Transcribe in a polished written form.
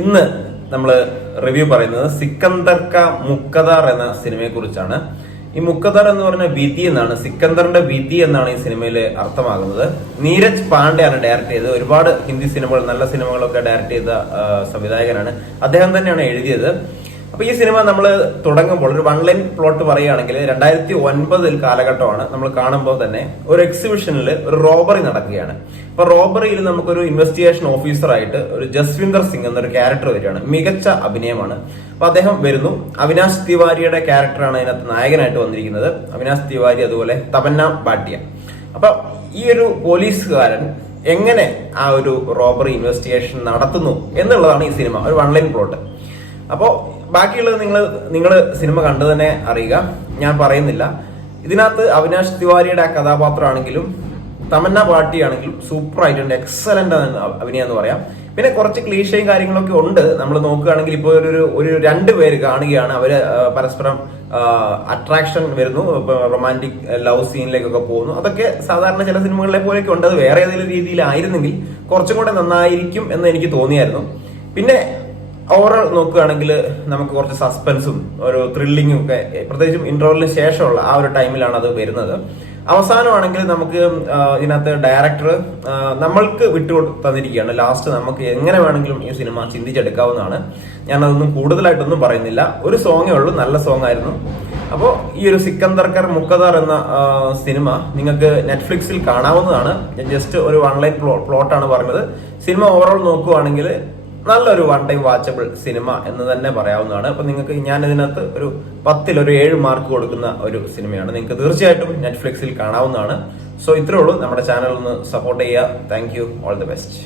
ഇന്ന് നമ്മൾ റിവ്യൂ പറയുന്നത് സിക്കന്ദർ കാ മുക്കദാർ എന്ന സിനിമയെ കുറിച്ചാണ്. ഈ മുക്കദാർ എന്ന് പറഞ്ഞ വിധി എന്നാണ്, സിക്കന്ദറിന്റെ വിധി എന്നാണ് ഈ സിനിമയിൽ അർത്ഥമാകുന്നത്. നീരജ് പാണ്ഡെയാണ് ഡയറക്ട് ചെയ്തത്. ഒരുപാട് ഹിന്ദി സിനിമകൾ, നല്ല സിനിമകളൊക്കെ ഡയറക്ട് ചെയ്ത സംവിധായകനാണ്. അദ്ദേഹം തന്നെയാണ് എഴുതിയത്. അപ്പൊ ഈ സിനിമ നമ്മൾ തുടങ്ങുമ്പോൾ ഒരു വൺ ലൈൻ പ്ലോട്ട് പറയുകയാണെങ്കിൽ 2009 കാലഘട്ടമാണ്. നമ്മൾ കാണുമ്പോൾ തന്നെ ഒരു എക്സിബിഷനിൽ ഒരു റോബറി നടക്കുകയാണ്. അപ്പൊ റോബറിയിൽ നമുക്കൊരു ഇൻവെസ്റ്റിഗേഷൻ ഓഫീസറായിട്ട് ഒരു ജസ്വിന്ദർ സിംഗ് എന്നൊരു ക്യാരക്ടർ വരികയാണ്. മികച്ച അഭിനയമാണ്. അപ്പൊ അദ്ദേഹം വരുന്നു. അവിനാശ് തിവാരിയുടെ ക്യാരക്ടറാണ് അതിനകത്ത് നായകനായിട്ട് വന്നിരിക്കുന്നത്. അവിനാശ് തിവാരി, അതുപോലെ തമന്ന ഭാട്ടിയ. അപ്പൊ ഈ ഒരു പോലീസുകാരൻ എങ്ങനെ ആ ഒരു റോബറി ഇൻവെസ്റ്റിഗേഷൻ നടത്തുന്നു എന്നുള്ളതാണ് ഈ സിനിമ, ഒരു വൺ ലൈൻ പ്ലോട്ട്. അപ്പോ ബാക്കിയുള്ളത് നിങ്ങൾ സിനിമ കണ്ടു തന്നെ അറിയുക, ഞാൻ പറയുന്നില്ല. ഇതിനകത്ത് അവിനാശ് തിവാരിയുടെ ആ കഥാപാത്രമാണെങ്കിലും തമന്ന ഭാട്ടിയാണെങ്കിലും സൂപ്പർ ആയിട്ടുണ്ട്, എക്സലന്റ് അഭിനയം എന്ന് പറയാം. പിന്നെ കുറച്ച് ക്ലീഷയും കാര്യങ്ങളൊക്കെ ഉണ്ട്. നമ്മൾ നോക്കുകയാണെങ്കിൽ ഇപ്പോൾ ഒരു രണ്ടുപേര് കാണുകയാണ്, അവര് പരസ്പരം അട്രാക്ഷൻ വരുന്നു, റൊമാൻറ്റിക് ലവ് സീനിലേക്കൊക്കെ പോകുന്നു. അതൊക്കെ സാധാരണ ചില സിനിമകളിലെ പോലെയൊക്കെ ഉണ്ട്. അത് വേറെ ഏതെങ്കിലും രീതിയിലായിരുന്നെങ്കിൽ കുറച്ചും കൂടെ നന്നായിരിക്കും എന്ന് എനിക്ക് തോന്നിയായിരുന്നു. പിന്നെ ഓവറോൾ നോക്കുകയാണെങ്കിൽ നമുക്ക് കുറച്ച് സസ്പെൻസും ഒരു ത്രില്ലിങ്ങും ഒക്കെ, പ്രത്യേകിച്ചും ഇന്റർവെല്ലിന് ശേഷമുള്ള ആ ഒരു ടൈമിലാണ് അത് വരുന്നത്. അവസാനമാണെങ്കിൽ നമുക്ക് ഇതിനകത്ത് ഡയറക്ടർ നമ്മൾക്ക് വിട്ടു തന്നിരിക്കുകയാണ്. ലാസ്റ്റ് നമുക്ക് എങ്ങനെ വേണമെങ്കിലും ഈ സിനിമ ചിന്തിച്ചെടുക്കാവുന്നതാണ്. ഞാനതൊന്നും കൂടുതലായിട്ടൊന്നും പറയുന്നില്ല. ഒരു സോങ്ങേ ഉള്ളൂ, നല്ല സോങ് ആയിരുന്നു. അപ്പോൾ ഈ ഒരു സിക്കന്ദർ കാ മുക്കദാർ എന്ന സിനിമ നിങ്ങൾക്ക് നെറ്റ്ഫ്ലിക്സിൽ കാണാവുന്നതാണ്. ഞാൻ ജസ്റ്റ് ഒരു വൺ ലൈൻ പ്ലോട്ടാണ് പറഞ്ഞത്. സിനിമ ഓവറോൾ നോക്കുകയാണെങ്കിൽ നല്ലൊരു വൺ ടൈം വാച്ചബിൾ സിനിമ എന്ന് തന്നെ പറയാവുന്നതാണ്. അപ്പൊ നിങ്ങൾക്ക് ഞാൻ ഇതിനകത്ത് ഒരു 10ൽ ഒരു 7 മാർക്ക് കൊടുക്കുന്ന ഒരു സിനിമയാണ്. നിങ്ങൾക്ക് തീർച്ചയായിട്ടും നെറ്റ്ഫ്ലിക്സിൽ കാണാവുന്നതാണ്. സോ ഇത്രേ ഉള്ളൂ. നമ്മുടെ ചാനൽ ഒന്ന് സപ്പോർട്ട് ചെയ്യുക. Thank you, all the best.